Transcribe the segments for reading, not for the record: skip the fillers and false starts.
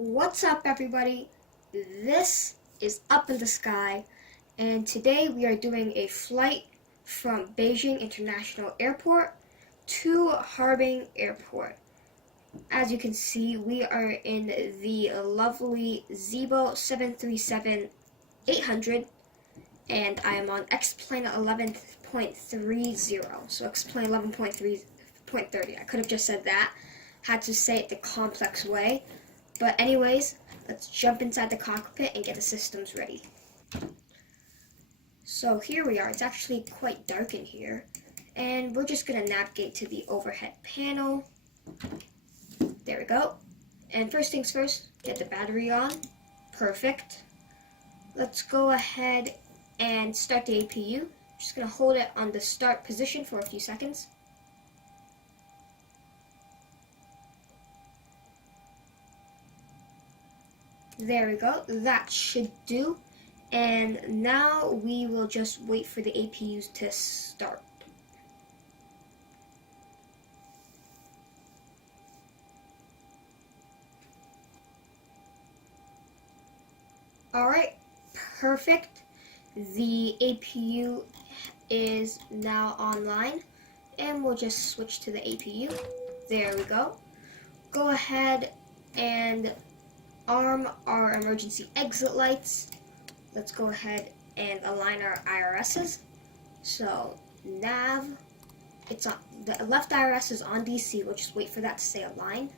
What's up, everybody? This is Up in the Sky, and today we are doing a flight from Beijing International Airport to Harbin Airport. As you can see, we are in the lovely Zibo 737-800, and I am on X-Plane 11.30, so X-Plane 11.30. I could have just said that, had to say it the complex way. But anyways, let's jump inside the cockpit and get the systems ready. So here we are. It's actually quite dark in here. And we're just going to navigate to the overhead panel. There we go. And first things first, get the battery on. Perfect. Let's go ahead and start the APU. Just going to hold it on the start position for a few seconds. There we go, that should do. And now we will just wait for the APUs to start. Alright, perfect. The APU is now online, and we'll just switch to the APU. There we go. Go ahead and arm our emergency exit lights. Let's go ahead and align our IRSs. So nav, it's on the left IRS is on DC. We'll just wait for that to say align.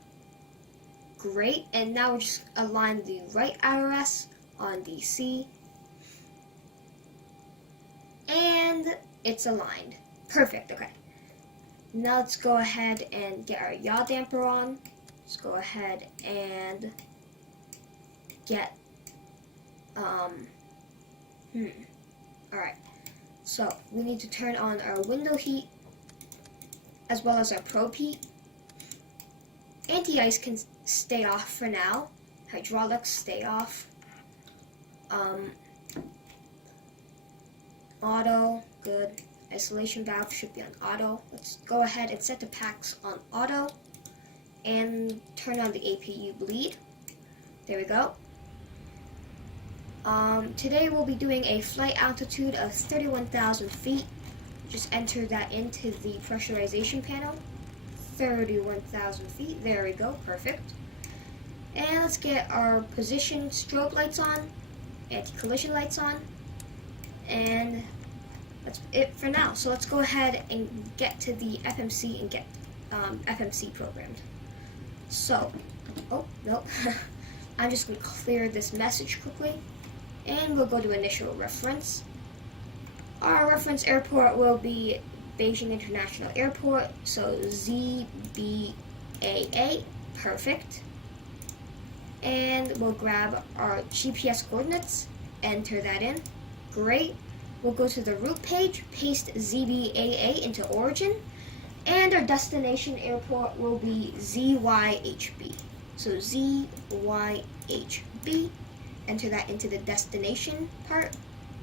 Great, and now we'll just align the right IRS on DC. And it's aligned. Perfect, okay. Now let's go ahead and get our yaw damper on. Let's go ahead and get alright, so we need to turn on our window heat as well as our probe heat. Anti-ice can stay off for now. Hydraulics stay off. Auto, good. Isolation valve should be on auto. Let's go ahead and set the packs on auto and turn on the APU bleed. There we go. Today we'll be doing a flight altitude of 31,000 feet. Just enter that into the pressurization panel. 31,000 feet. There we go. Perfect. And let's get our position strobe lights on, anti-collision lights on, and that's it for now. So let's go ahead and get to the FMC and get FMC programmed. So, oh, no. I'm just going to clear this message quickly, and we'll go to initial reference. Our reference airport will be Beijing International Airport, so ZBAA, perfect. And we'll grab our GPS coordinates, enter that in, great. We'll go to the route page, paste ZBAA into origin, and our destination airport will be ZYHB. So ZYHB, enter that into the destination part.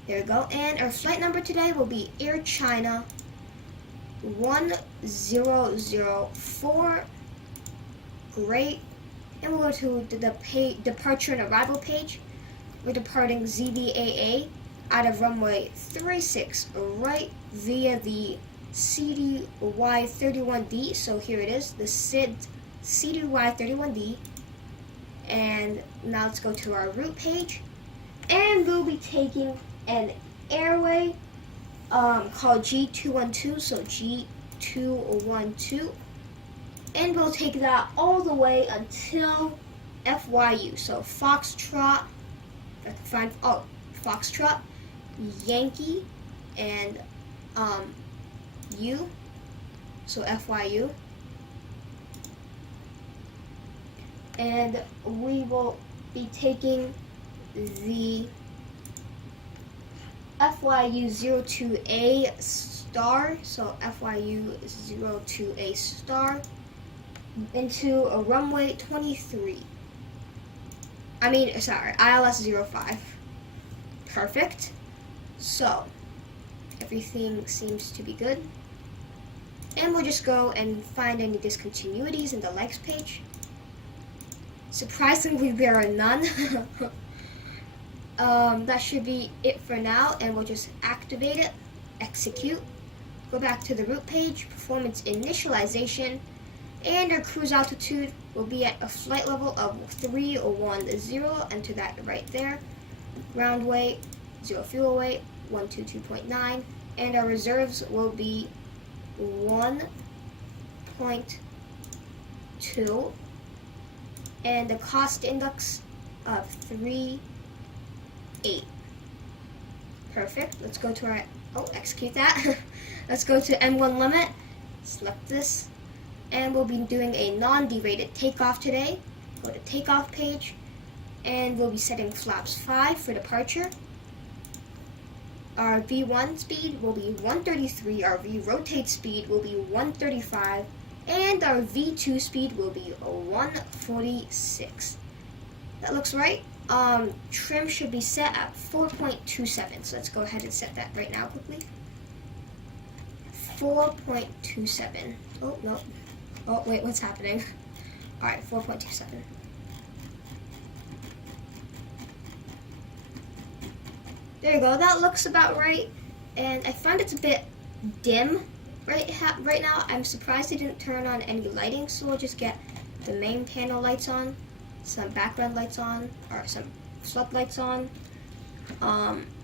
There we go. And our flight number today will be Air China 1004. Great. And we'll go to the departure and arrival page. We're departing ZBAA out of runway 36 right via the CDY31D. So here it is, the CDY31D. And now let's go to our route page, and we'll be taking an airway called G212, so G212, and we'll take that all the way until FYU, so Foxtrot, if I can find, Foxtrot, Yankee, and U, so FYU. And we will be taking the FYU-02A star, so FYU-02A star, into a runway 23. ILS-05. Perfect. So, everything seems to be good. And we'll just go and find any discontinuities in the likes page. Surprisingly, there are none. That should be it for now, and we'll just activate it, execute, go back to the route page, performance initialization, and our cruise altitude will be at a flight level of 310. Enter that right there. Ground weight, 0 fuel weight, 122.9, and our reserves will be 1.2, and the cost index of 3.8. Perfect. Let's go to our, execute that. Let's go to M1 limit, select this, and we'll be doing a non-derated takeoff today. Go to takeoff page, and we'll be setting flaps 5 for departure. Our V1 speed will be 133, our V rotate speed will be 135, and our V2 speed will be 146. That looks right. Trim should be set at 4.27, so let's go ahead and set that right now quickly. 4.27. Oh, no. Oh, wait, what's happening? Alright, 4.27. There you go, that looks about right. And I find it's a bit dim right now. I'm surprised it didn't turn on any lighting, so we'll just get the main panel lights on, some background lights on, or some floodlights on.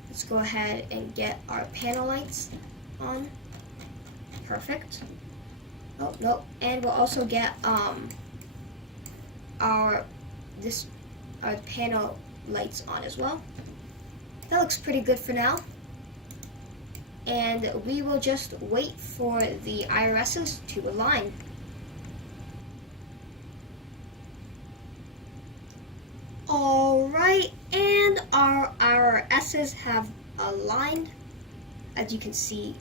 Let's go ahead and get our panel lights on. Perfect. Oh, nope. And we'll also get our panel lights on as well. That looks pretty good for now. And we will just wait for the IRSs to align. Alright, and our IRSs have aligned. As you can see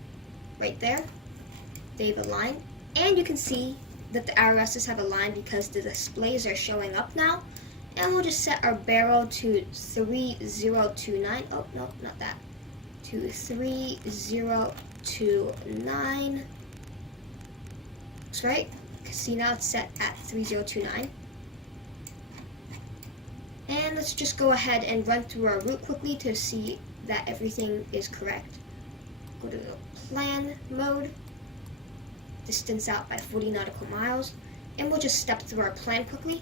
right there, they've aligned. And you can see that the IRSs have aligned because the displays are showing up now. And we'll just set our barrel to 3029. Oh, no, not that. To 3029. That's right. See, now it's set at 3029. And let's just go ahead and run through our route quickly to see that everything is correct. Go to the plan mode. Distance out by 40 nautical miles. And we'll just step through our plan quickly.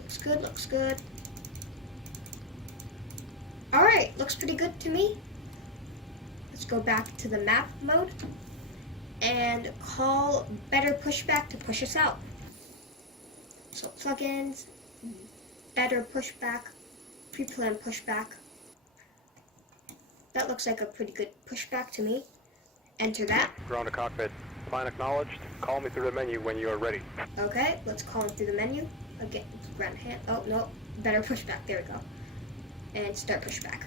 Looks good, looks good. Alright, looks pretty good to me. Let's go back to the map mode and call better pushback to push us out. So plugins, better pushback, pre-plan pushback. That looks like a pretty good pushback to me. Enter that. Ground to cockpit. Plan acknowledged. Call me through the menu when you are ready. Okay, let's call him through the menu. Again, ground hand. Oh, no. Better pushback. There we go. And start pushback.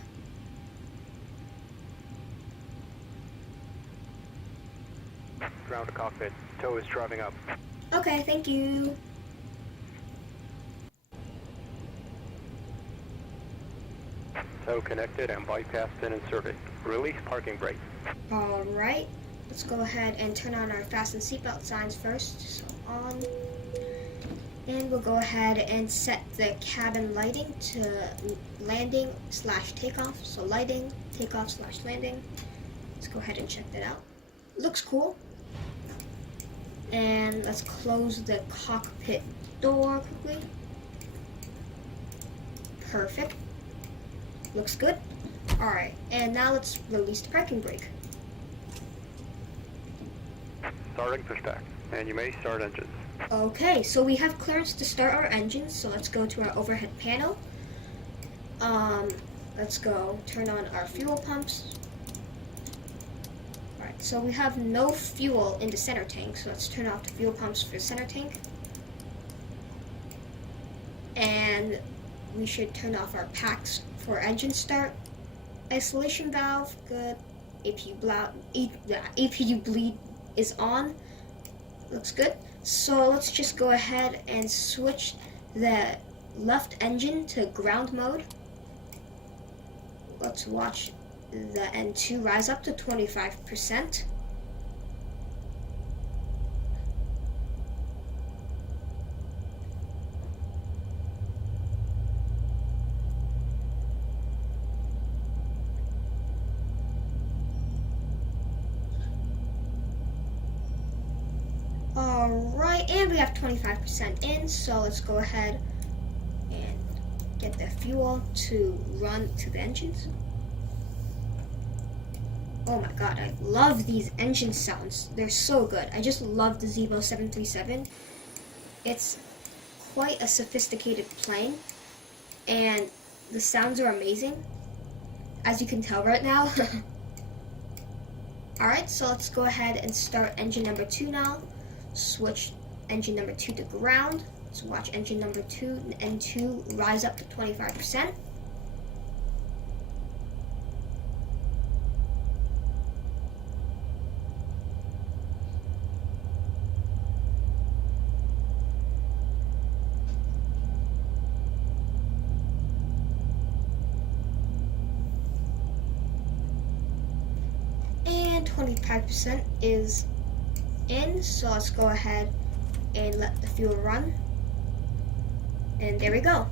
Ground to cockpit. Tow is driving up. Okay, thank you. Tow connected and bypass pin inserted. Release parking brake. Alright. Let's go ahead and turn on our fasten seatbelt signs first. So on. And we'll go ahead and set the cabin lighting to landing / takeoff. So lighting, takeoff / landing. Let's go ahead and check that out. Looks cool. And let's close the cockpit door quickly. Perfect. Looks good. Alright, and now let's release the parking brake. Starting pushback. And you may start engines. Okay, so we have clearance to start our engines, so let's go to our overhead panel. Let's go turn on our fuel pumps. Alright, so we have no fuel in the center tank, so let's turn off the fuel pumps for the center tank. And we should turn off our packs for engine start. Isolation valve, good. APU bleed is on. Looks good. So let's just go ahead and switch the left engine to ground mode. Let's watch the N2 rise up to 25%. Alright, and we have 25% in, so let's go ahead and get the fuel to run to the engines. Oh my god, I love these engine sounds. They're so good. I just love the Zibo 737. It's quite a sophisticated plane, and the sounds are amazing, as you can tell right now. Alright, so let's go ahead and start engine number 2 now. Switch engine number 2 to ground. Let's watch engine number 2 and 2 rise up to 25%. And 25% is in, so let's go ahead and let the fuel run. And there we go.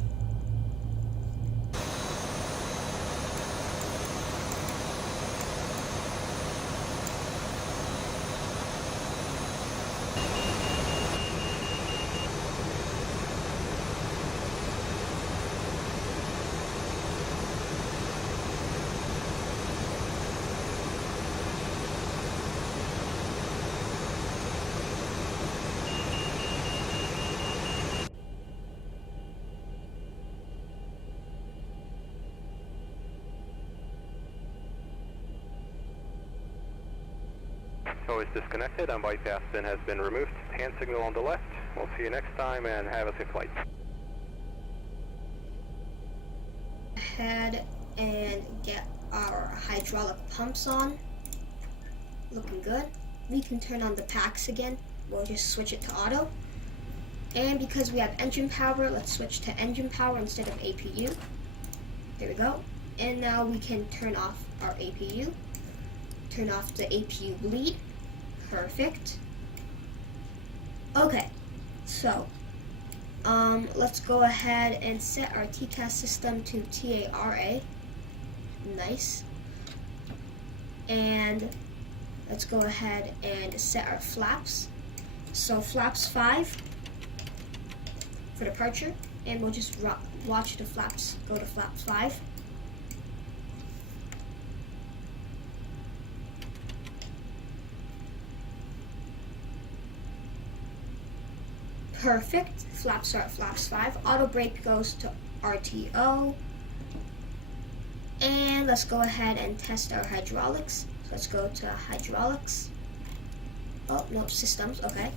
So it's disconnected and bypass pin has been removed. Hand signal on the left. We'll see you next time and have a safe flight. Ahead and get our hydraulic pumps on. Looking good. We can turn on the packs again. We'll just switch it to auto. And because we have engine power, let's switch to engine power instead of APU. There we go. And now we can turn off our APU. Turn off the APU bleed. Perfect. Okay, so let's go ahead and set our TCAS system to TARA. Nice. And let's go ahead and set our flaps. So flaps 5 for departure, and we'll just watch the flaps go to flaps 5. Perfect. Flaps are at flaps 5. Auto brake goes to RTO. And let's go ahead and test our hydraulics. So let's go to hydraulics. Oh, no, systems. Okay.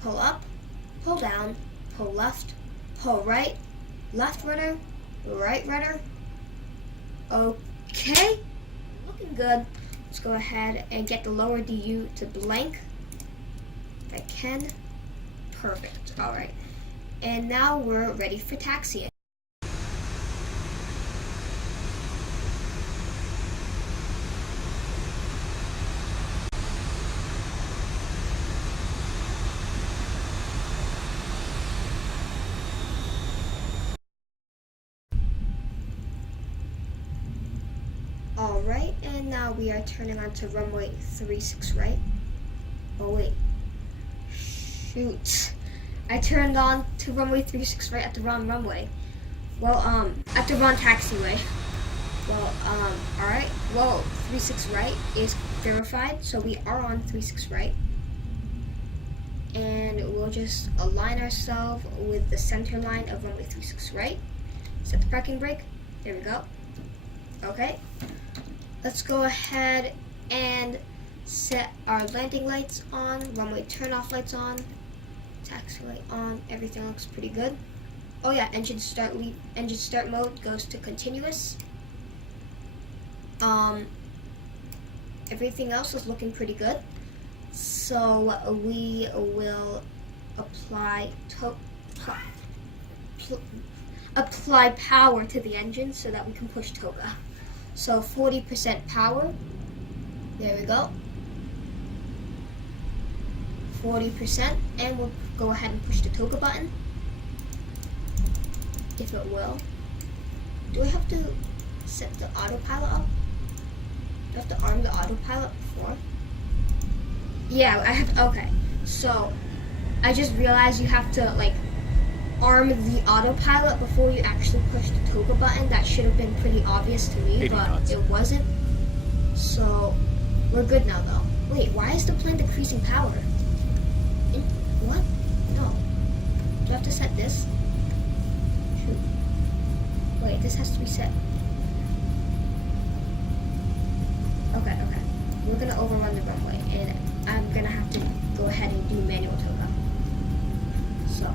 Pull up, pull down, pull left, pull right, left rudder, right rudder. Okay. Looking good. Let's go ahead and get the lower DU to blank. If I can. Perfect. All right. And now we're ready for taxiing. All right, and now we are turning onto runway 36 right. Oh wait. Shoot. I turned on to runway 36 right at the wrong runway. Well, at the wrong taxiway. Well, alright. Well, 36 right is verified, so we are on 36 right. And we'll just align ourselves with the center line of runway 36 right. Set the parking brake. There we go. Okay. Let's go ahead and set our landing lights on, runway turn-off lights on. Taxi light on. Everything looks pretty good. Oh yeah, engine start mode goes to continuous. Everything else is looking pretty good. So we will apply power to the engine so that we can push TOGA. So 40% power. There we go. 40%, and we'll go ahead and push the TOGA button, if it will. Do I have to set the autopilot up? Do I have to arm the autopilot before? Yeah, I have to, okay. So I just realized you have to like arm the autopilot before you actually push the toggle button. That should have been pretty obvious to me, 80 but knots. it wasn't. So we're good now though. Wait, why is the plane decreasing power? What? No. Do I have to set this? Shoot. Wait, this has to be set. Okay. We're gonna overrun the runway, and I'm gonna have to go ahead and do manual toga. So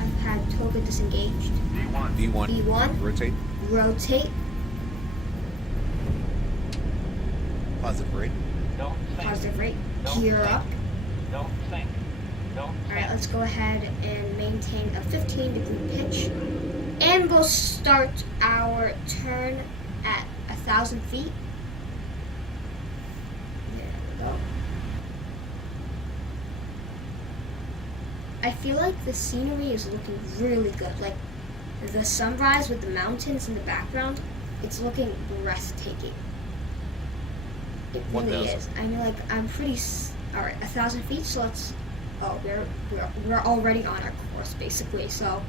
I've had toga disengaged. V1. V1. Rotate. Rotate. Positive rate. Don't sink. Positive rate. Don't Gear sink. up. Don't sink. Don't Alright, sink. let's go ahead and maintain a 15-degree pitch. And we'll start our turn at 1,000 feet. There we go. I feel like the scenery is looking really good. Like the sunrise with the mountains in the background, it's looking breathtaking. It really 1,000. is. I mean, like I'm pretty. Alright, 1,000 feet. So let's. Oh, we're already on our course basically. So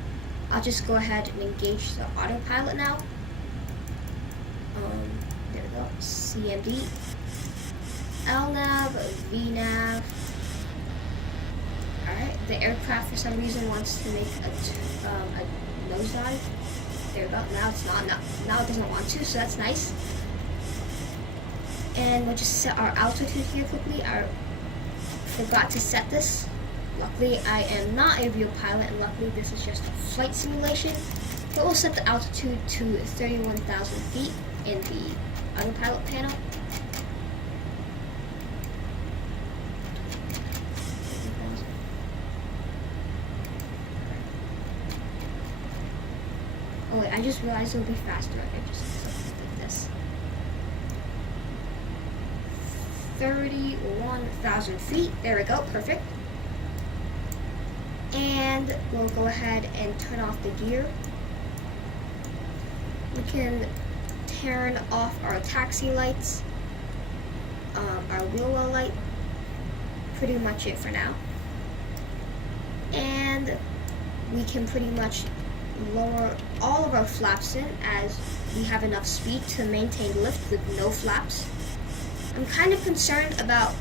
I'll just go ahead and engage the autopilot now. There we go. CMD. LNAV, VNAV. Alright, the aircraft for some reason wants to make a nosedive. There we go. Now it's not. Now it doesn't want to, so that's nice. And we'll just set our altitude here quickly. I forgot to set this. Luckily, I am not a real pilot, and luckily this is just a flight simulation. But we'll set the altitude to 31,000 feet in the autopilot panel. Oh wait, I just realized it'll be faster if I just click this. 31,000 feet. There we go, perfect. And we'll go ahead and turn off the gear. We can turn off our taxi lights, our wheel well light. Pretty much it for now. And we can pretty much lower all of our flaps in as we have enough speed to maintain lift with no flaps. I'm kind of concerned about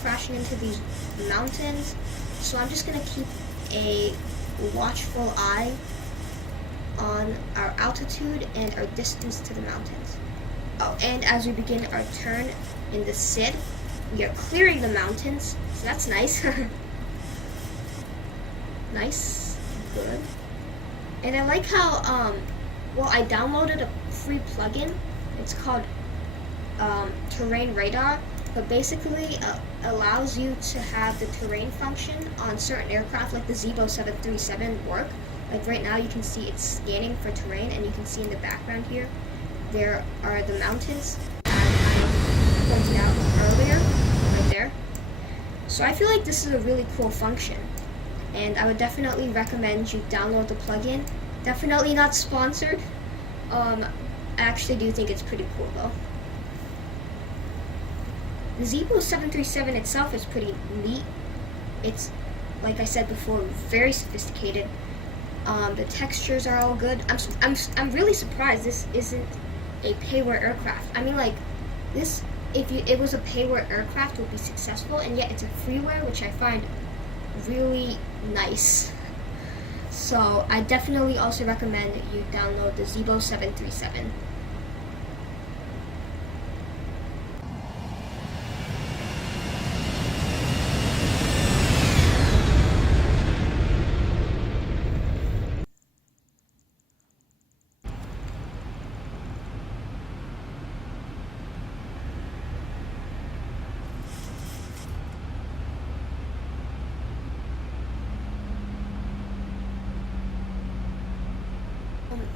crashing into these mountains, so I'm just going to keep a watchful eye on our altitude and our distance to the mountains. Oh, and as we begin our turn in the SID, we are clearing the mountains, so that's nice. Nice, good. And I like how, well, I downloaded a free plugin. It's called Terrain Radar, but basically allows you to have the terrain function on certain aircraft like the Zibo 737 work. Like right now you can see it's scanning for terrain, and you can see in the background here there are the mountains as I pointed out earlier, right there. So I feel like this is a really cool function, and I would definitely recommend you download the plugin. Definitely not sponsored. I actually do think it's pretty cool though. The Zibo 737 itself is pretty neat. It's, like I said before, very sophisticated. The textures are all good. I'm really surprised this isn't a payware aircraft. I mean, like this, if it was a payware aircraft, would be successful, and yet it's a freeware, which I find really nice. So I definitely also recommend that you download the Zibo 737.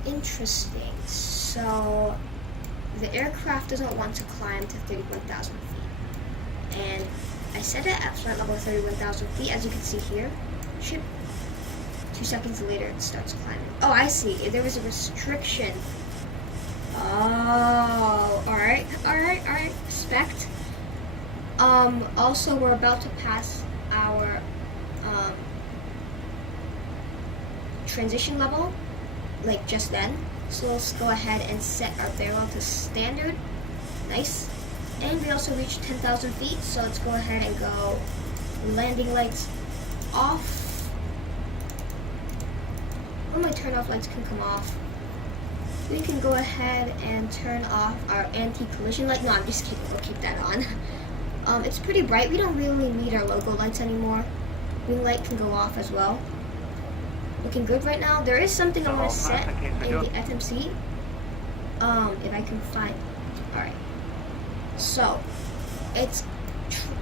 Interesting. So the aircraft doesn't want to climb to 31,000 feet, and I set it at flight level 31,000 feet, as you can see here. Shoot. 2 seconds later, it starts climbing. Oh, I see. There was a restriction Oh, alright. Respect. Also we're about to pass our transition level, like just then. So let's go ahead and set our barrel to standard. Nice. And we also reached 10,000 feet, so let's go ahead and go landing lights off. When my turn off lights can come off, we can go ahead and turn off our anti-collision light. No, I'm just kidding, we'll keep that on. It's pretty bright. We don't really need our logo lights anymore. Wing light can go off as well. Looking good right now. There is something I want to set in the FMC. If I can find. Alright. So, it's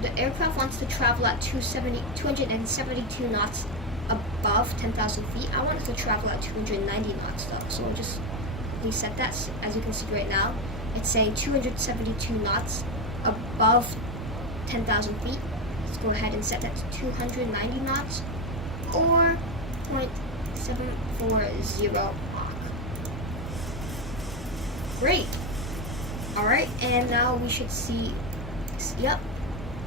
the aircraft wants to travel at 272 knots above 10,000 feet. I want it to travel at 290 knots though. So we'll just reset that. As you can see right now, it's saying 272 knots above 10,000 feet. Let's go ahead and set that to 290 knots or 0.740 Mach. Great. Alright, and now we should see, yep,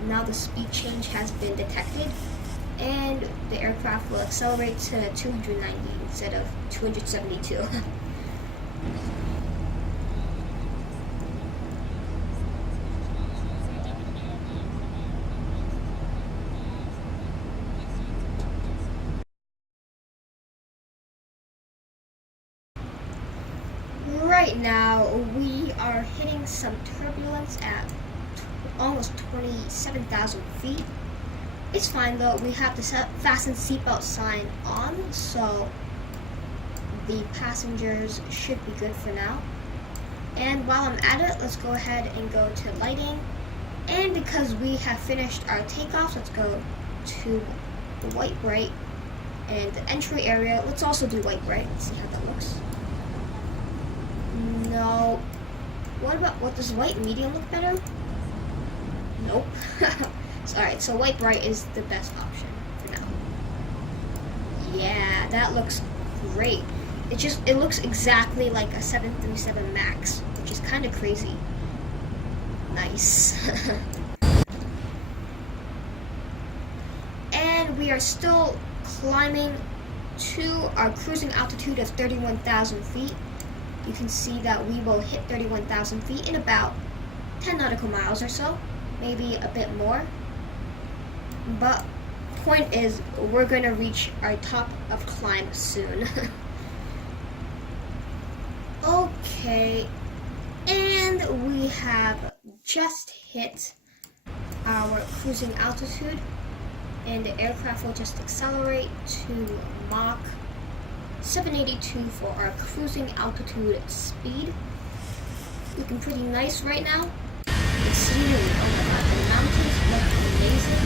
now the speed change has been detected and the aircraft will accelerate to 290 instead of 272. Right now, we are hitting some turbulence at almost 27,000 feet. It's fine though, we have the fasten seatbelt sign on, so the passengers should be good for now. And while I'm at it, let's go ahead and go to lighting. And because we have finished our takeoff, let's go to the white bright and the entry area. Let's also do white bright. Let's see how that looks. No. What does white medium look better? Nope. Alright, so white bright is the best option for now. Yeah, that looks great. It looks exactly like a 737 MAX, which is kind of crazy. Nice. And we are still climbing to our cruising altitude of 31,000 feet. You can see that we will hit 31,000 feet in about 10 nautical miles or so, maybe a bit more. But point is, we're going to reach our top of climb soon. Okay, and we have just hit our cruising altitude, and the aircraft will just accelerate to Mach 782 for our cruising altitude speed. Looking pretty nice right now. The scenery, oh my god, the mountains look amazing.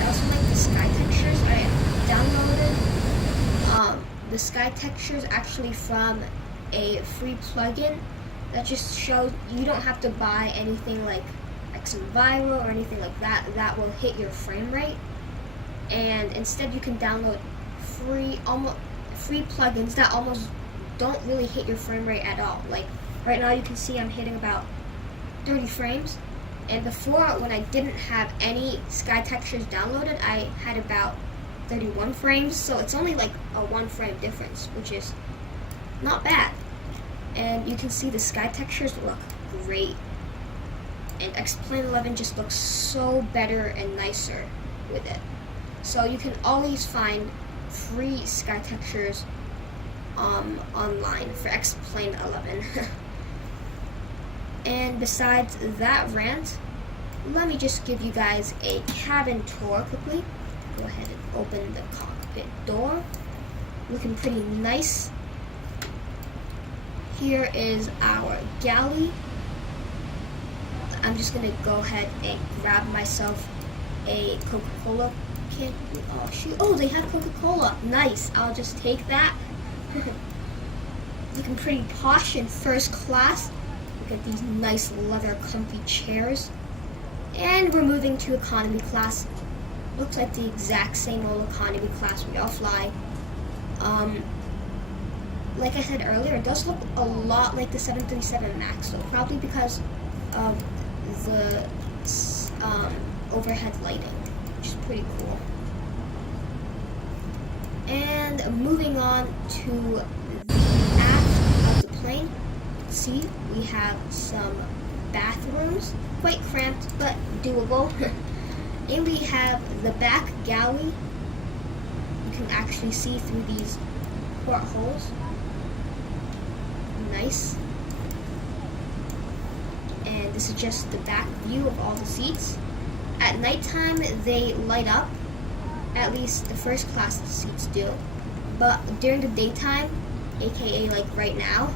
I also like the sky textures. I downloaded the sky textures actually from a free plugin that just shows you don't have to buy anything like Viral or anything like that will hit your frame rate, and instead you can download free plugins that almost don't really hit your frame rate at all. Like right now you can see I'm hitting about 30 frames, and before when I didn't have any sky textures downloaded I had about 31 frames, so it's only like a 1 frame difference, which is not bad. And you can see the sky textures look great, and X-Plane 11 just looks so better and nicer with it. So you can always find free sky textures online for X-Plane 11. And besides that rant, let me just give you guys a cabin tour quickly. Go ahead and open the cockpit door. Looking pretty nice. Here is our galley. I'm just gonna go ahead and grab myself a Coca-Cola can. Oh shoot! Oh, they have Coca-Cola. Nice. I'll just take that. Looking pretty posh in first class. Look at these nice leather comfy chairs. And we're moving to economy class. Looks like the exact same old economy class we all fly. like I said earlier, it does look a lot like the 737 MAX, so probably because of the overhead lighting, which is pretty cool. And moving on to the aft of the plane, see, we have some bathrooms, quite cramped but doable. And we have the back galley. You can actually see through these portholes. Nice. And this is just the back view of all the seats. At nighttime they light up, at least the first class seats do, but during the daytime, aka like right now,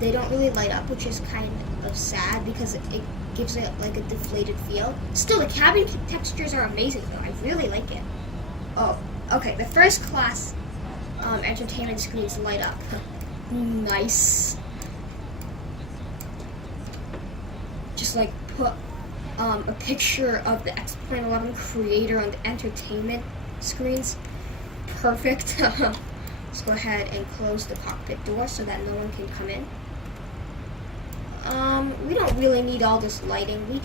they don't really light up, which is kind of sad because it gives it like a deflated feel. Still, the cabin textures are amazing though. I really like it. Oh, okay, the first class entertainment screens light up. Nice. Just like put a picture of the X-Plane 11 creator on the entertainment screens. Perfect. Let's go ahead and close the cockpit door so that no one can come in. We don't really need all this lighting.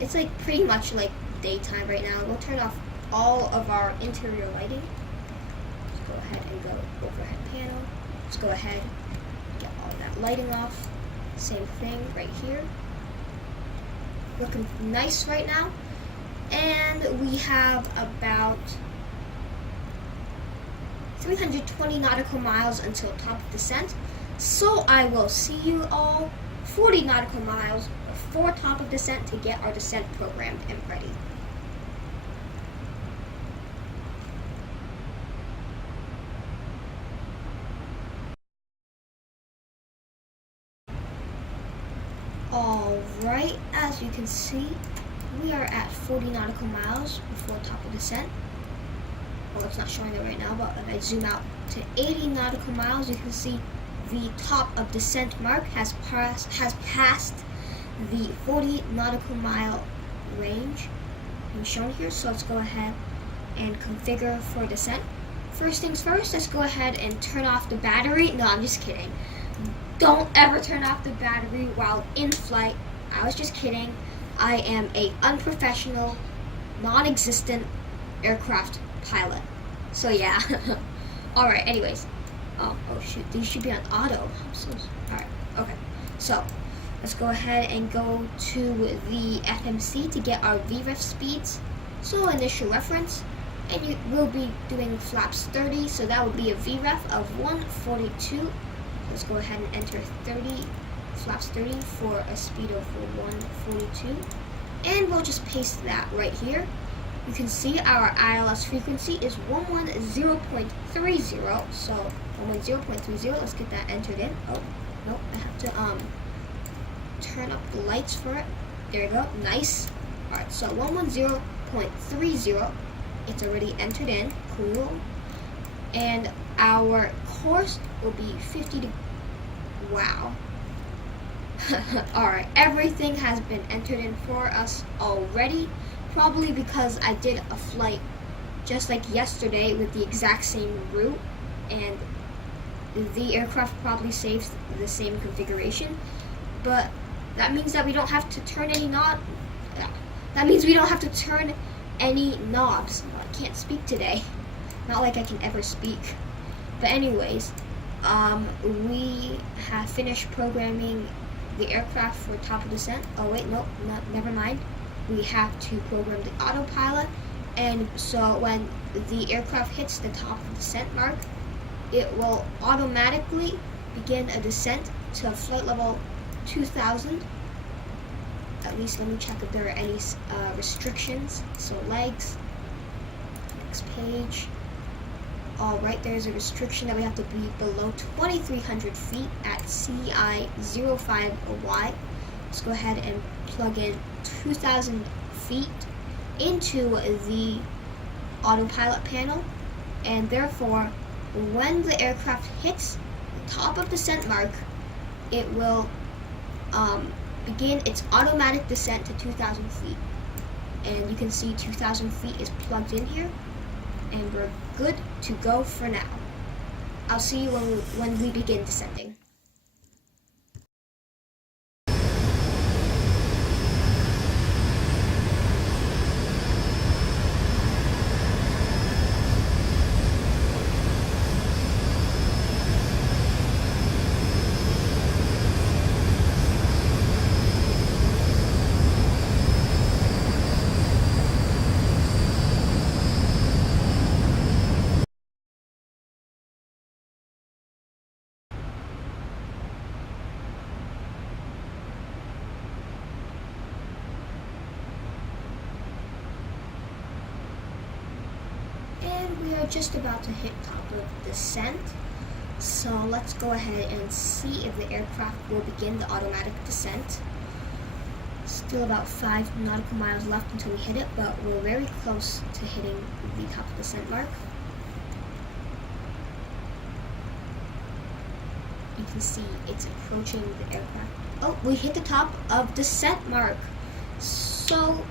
It's like pretty much like daytime right now. We'll turn off all of our interior lighting. Let's go ahead and go overhead panel. Let's go ahead and get all that lighting off. Same thing right here. Looking nice right now. And we have about 320 nautical miles until top of descent. So I will see you all 40 nautical miles before top of descent to get our descent programmed and ready. Alright, as you can see, we are at 40 nautical miles before top of descent. Well, it's not showing it right now, but if I zoom out to 80 nautical miles, you can see the top of descent mark has passed the 40 nautical mile range shown here. So let's go ahead and configure for descent. First things first, let's go ahead and turn off the battery. No, I'm just kidding. Don't ever turn off the battery while in flight. I was just kidding. I am a unprofessional, non-existent aircraft pilot. So yeah. Alright, anyways. Oh shoot, these should be on auto. Alright, okay. So, let's go ahead and go to the FMC to get our VREF speeds. So, initial reference. And you will be doing flaps 30, so that would be a VREF of 142. Let's go ahead and enter 30, flaps 30 for a speed of 142. And we'll just paste that right here. You can see our ILS frequency is 110.30, so 110.30, let's get that entered in. Oh, nope, I have to turn up the lights for it. There you go, nice. Alright, so 110.30, it's already entered in, cool. And our course will be 50 to, wow. Alright, everything has been entered in for us already. Probably because I did a flight just like yesterday with the exact same route, and the aircraft probably saves the same configuration. But that means that we don't have to turn any knobs. That means we don't have to turn any knobs. I can't speak today. Not like I can ever speak. But anyways, we have finished programming the aircraft for top of descent. Oh wait, nope, never mind. We have to program the autopilot, and so when the aircraft hits the top of the descent mark, it will automatically begin a descent to flight level 2000. At least let me check if there are any restrictions. So legs, next page. Alright, there's a restriction that we have to be below 2,300 feet at CI05Y. Let's go ahead and plug in 2,000 feet into the autopilot panel, and therefore when the aircraft hits the top of descent mark, it will begin its automatic descent to 2,000 feet. And you can see 2,000 feet is plugged in here, and we're good to go for now. I'll see you when we begin descending. And we are just about to hit top of descent. So let's go ahead and see if the aircraft will begin the automatic descent. Still about 5 nautical miles left until we hit it, but we're very close to hitting the top of descent mark. You can see it's approaching the aircraft. Oh, we hit the top of descent mark. So,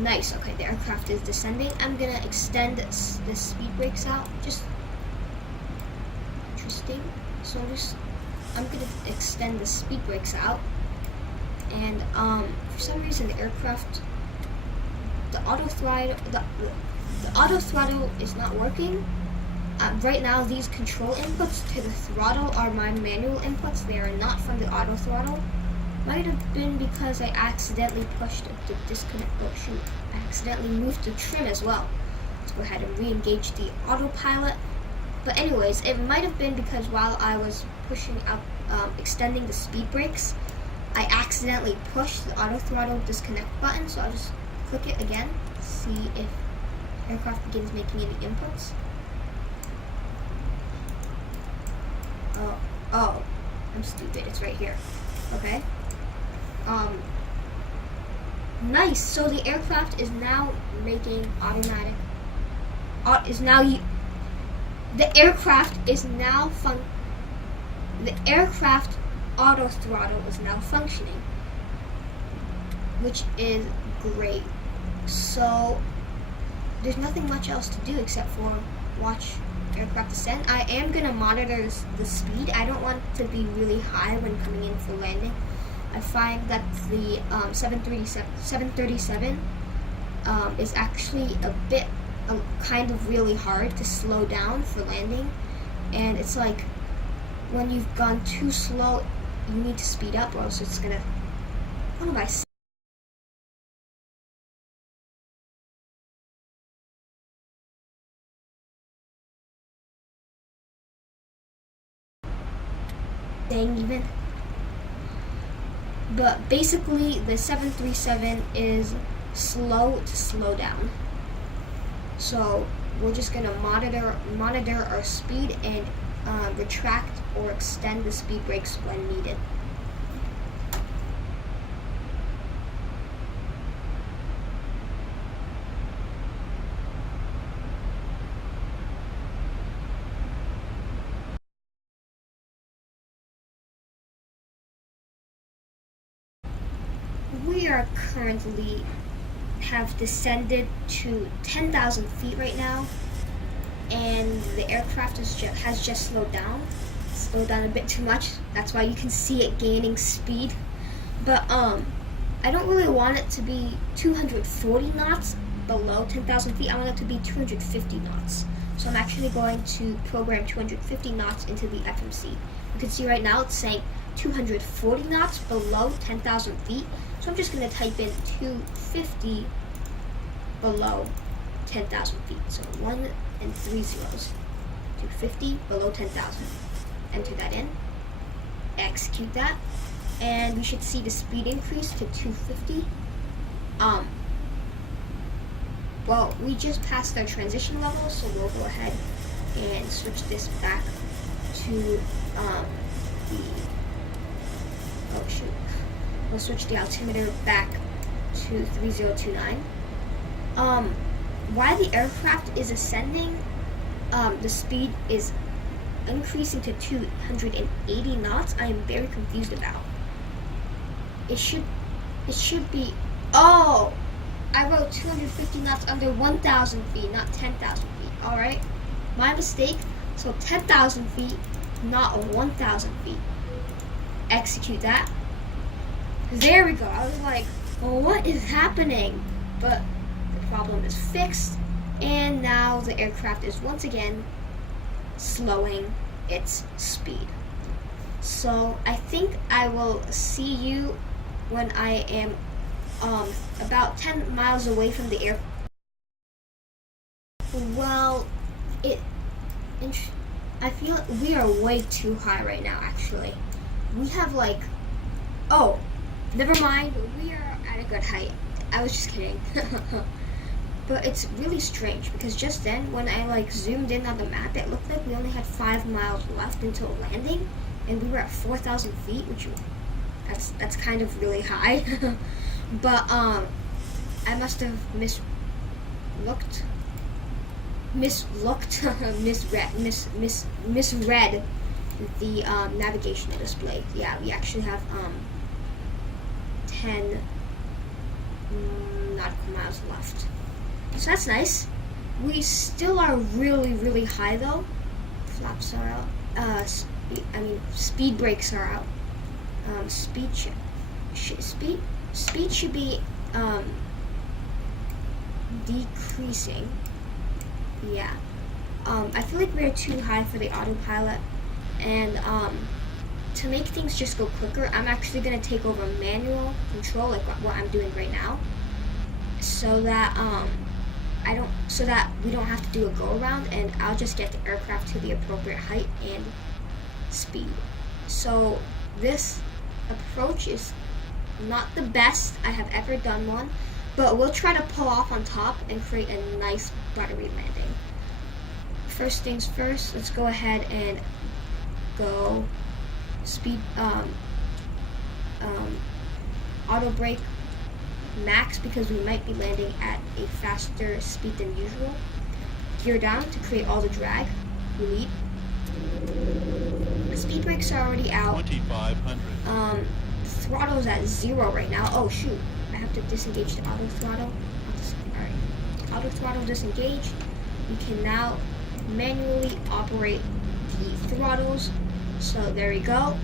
nice. Okay, the aircraft is descending. I'm gonna extend the speed brakes out. Just interesting. So I'm gonna extend the speed brakes out, and for some reason the aircraft, the auto throttle is not working. Right now, these control inputs to the throttle are my manual inputs. They are not from the auto throttle. Might have been because I accidentally pushed the disconnect. Oh shoot! I accidentally moved the trim as well. Let's go ahead and re-engage the autopilot. But anyways, it might have been because while I was pushing out, extending the speed brakes, I accidentally pushed the auto throttle disconnect button. So I'll just click it again, see if aircraft begins making any inputs. Oh, I'm stupid. It's right here. Okay. Nice. So the aircraft is now making automatic. The aircraft auto throttle is now functioning, which is great. So there's nothing much else to do except for watch aircraft descend. I am gonna monitor the speed. I don't want it to be really high when coming in for landing. I find that the 737 is actually kind of really hard to slow down for landing, and it's like when you've gone too slow, you need to speed up, or else it's gonna. What am I saying even? But basically, the 737 is slow to slow down. So we're just gonna monitor our speed and retract or extend the speed brakes when needed. We are currently have descended to 10,000 feet right now, and the aircraft has just slowed down a bit too much. That's why you can see it gaining speed. But I don't really want it to be 240 knots below 10,000 feet. I want it to be 250 knots. So I'm actually going to program 250 knots into the FMC. You can see right now it's saying 240 knots below 10,000 feet. So I'm just going to type in 250 below 10,000 feet. So 1 and 3 zeros. 250 below 10,000. Enter that in. Execute that. And we should see the speed increase to 250. Well, we just passed our transition level, so we'll go ahead and switch this back to we'll switch the altimeter back to 3029. While the aircraft is ascending, the speed is increasing to 280 knots. I am very confused about. It should be, oh, I wrote 250 knots under 1,000 feet, not 10,000 feet. All right, my mistake. So 10,000 feet, not 1,000 feet. Execute that. There we go. I was like, well, what is happening? But the problem is fixed, and now the aircraft is once again slowing its speed. So I think I will see you when I am about 10 miles away from the airport. Well, I feel like we are way too high right now, actually. We have like, oh, never mind, we are at a good height. I was just kidding. But it's really strange because just then when I like zoomed in on the map, it looked like we only had 5 miles left until landing, and we were at 4,000 feet, which that's kind of really high. But I must have misread the navigational display. Yeah, we actually have 10 nautical miles left. So that's nice. We still are really, really high though. Flaps are out. Speed brakes are out. Speed should be decreasing. Yeah. I feel like we're too high for the autopilot, and to make things just go quicker, I'm actually gonna take over manual control, like what I'm doing right now, so that we don't have to do a go around, and I'll just get the aircraft to the appropriate height and speed. So this approach is not the best I have ever done one, but we'll try to pull off on top and create a nice buttery landing. First things first, let's go ahead and go speed auto brake max, because we might be landing at a faster speed than usual. Gear down to create all the drag we need. Speed brakes are already out. 2,500. Throttle's at 0 right now. Oh shoot, I have to disengage the auto throttle. Alright, auto throttle disengaged. We can now manually operate the throttles. So there we go.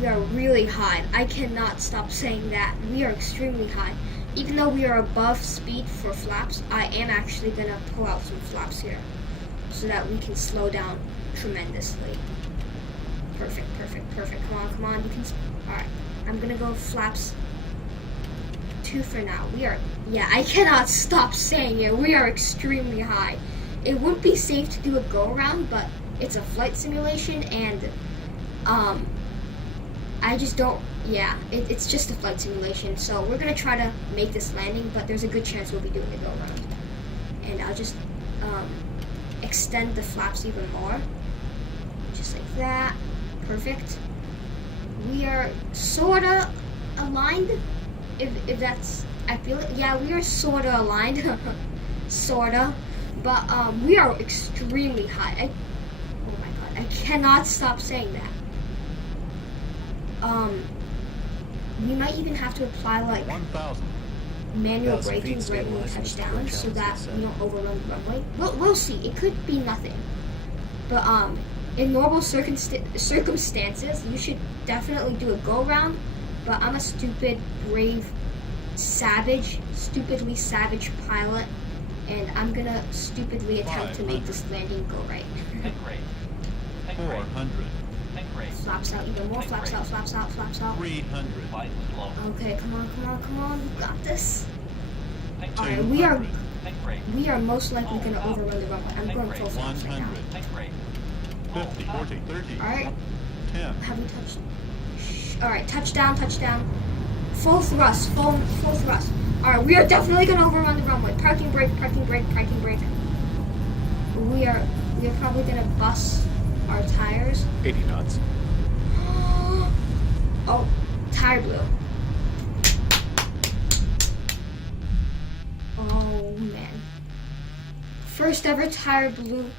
We are really high. I cannot stop saying that. We are extremely high. Even though we are above speed for flaps, I am actually gonna pull out some flaps here so that we can slow down tremendously. Perfect. Come on. You can. Alright. I'm gonna go flaps 2 for now. I cannot stop saying it. We are extremely high. It wouldn't be safe to do a go around, but it's a flight simulation, and I just don't. Yeah, it's just a flight simulation. So we're gonna try to make this landing, but there's a good chance we'll be doing a go around. And I'll just extend the flaps even more, just like that. Perfect. We are sorta aligned. If that's, I feel it. Yeah, we are sorta aligned. Sorta. But we are extremely high. Oh my god, I cannot stop saying that. We might even have to apply like 1,000. manual 1,000 braking feet right when we touch stabilizing down, to so the that channels we don't overrun the runway. We'll see. It could be nothing. But in normal circumstances, you should definitely do a go round. But I'm a stupid, brave, stupidly savage pilot, and I'm gonna stupidly attempt to make this landing go right. Think rate. Think rate. 400. Think rate. Flaps out even more. Flaps out. 300. Flight slow. Okay, come on. We got this. Think Alright, rate. we are 200. Think rate. we are most likely gonna overrun the runway. I'm going full flaps right now. 100. Think rate. 50. 40. 30. Alright, 10. have we touched? Alright, touchdown. Full thrust. Alright, we are definitely gonna overrun the runway. Parking brake. We are probably gonna bust our tires. 80 knots. Oh, tire blew. Oh man. First ever tire blew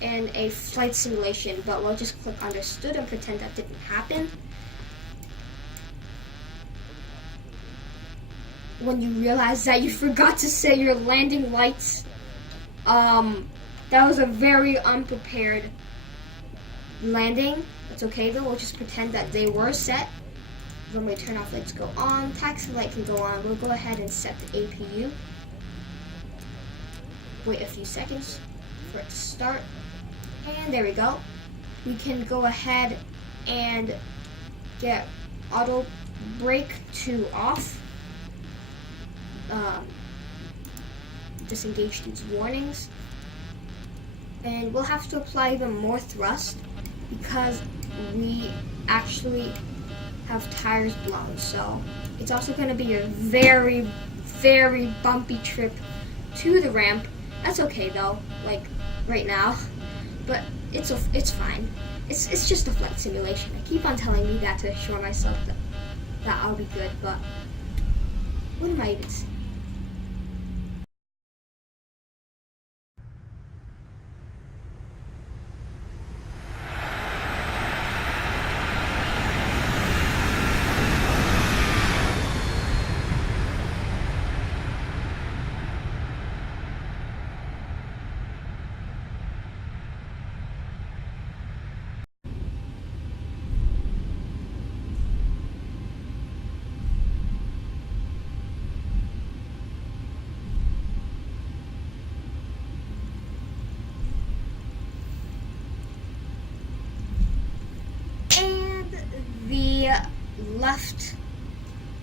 in a flight simulation, but we'll just click understood and pretend that didn't happen. when you realize that you forgot to set your landing lights. That was a very unprepared landing. It's okay though, we'll just pretend that they were set. Runway turn-off lights go on, taxi light can go on. We'll go ahead and set the APU. Wait a few seconds for it to start. And there we go. We can go ahead and get auto brake to off. Disengage these warnings. And we'll have to apply even more thrust because we actually have tires blown. So it's also going to be a very, very bumpy trip to the ramp. That's okay though, like right now. But it's fine. It's just a flight simulation. I keep on telling me that to assure myself that I'll be good, but what am I even saying? The left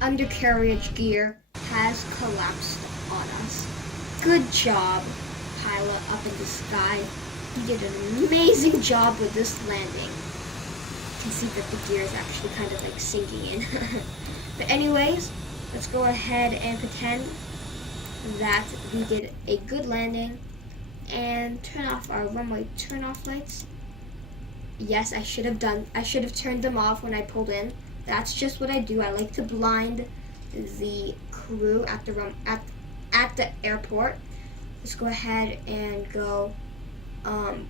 undercarriage gear has collapsed on us. Good job, pilot up in the sky. You did an amazing job with this landing. You can see that the gear is actually kind of like sinking in. But anyways, let's go ahead and pretend that we did a good landing and turn off our runway turn-off lights. Yes, I should have turned them off when I pulled in. That's just what I do. I like to blind the crew at the airport. Let's go ahead and go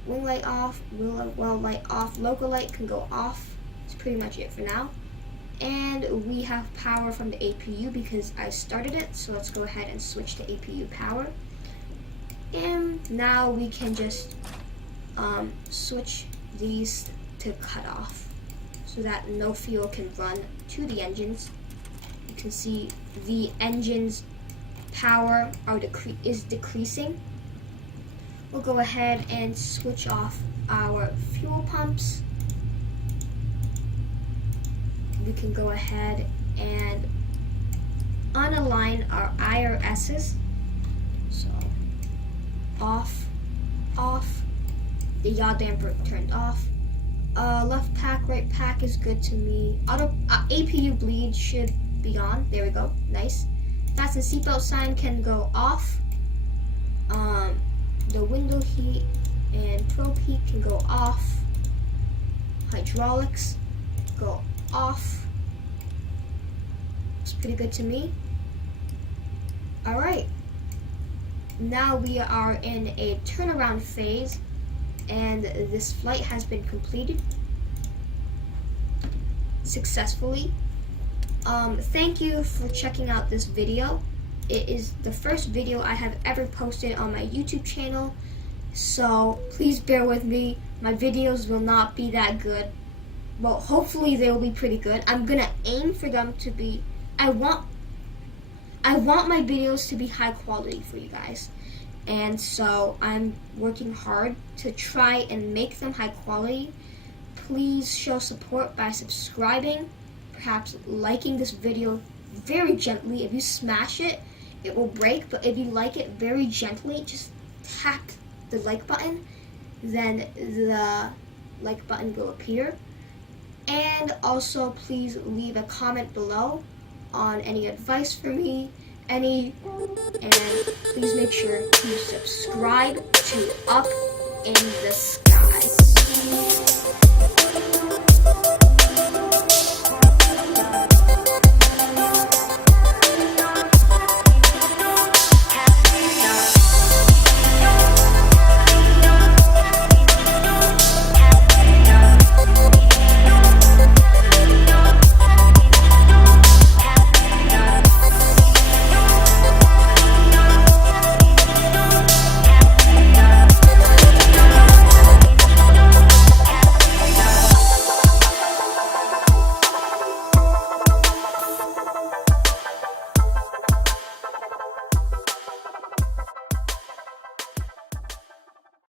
wing light off, well light off, local light can go off. That's pretty much it for now. And we have power from the APU because I started it, so let's go ahead and switch to APU power. And now we can just switch these to cut off so that no fuel can run to the engines. You can see the engine's power is decreasing. We'll go ahead and switch off our fuel pumps. We can go ahead and unalign our IRSs. So off, the yaw damper turned off. Left pack, right pack is good to me. APU bleed should be on. There we go. Nice. Fasten seatbelt sign can go off. The window heat and probe heat can go off. Hydraulics go off. It's pretty good to me. Alright. Now we are in a turnaround phase and this flight has been completed successfully. Thank you for checking out this video. It is the first video I have ever posted on my YouTube channel, so please bear with me. My videos will not be that good. Well, hopefully they will be pretty good. I'm gonna aim for them to be, I want my videos to be high quality for you guys. And so I'm working hard to try and make them high quality. Please show support by subscribing, perhaps liking this video very gently. If you smash it, it will break, but if you like it very gently, just tap the like button, then the like button will appear. And also please leave a comment below on any advice for me, and please make sure to subscribe to Up in the Sky.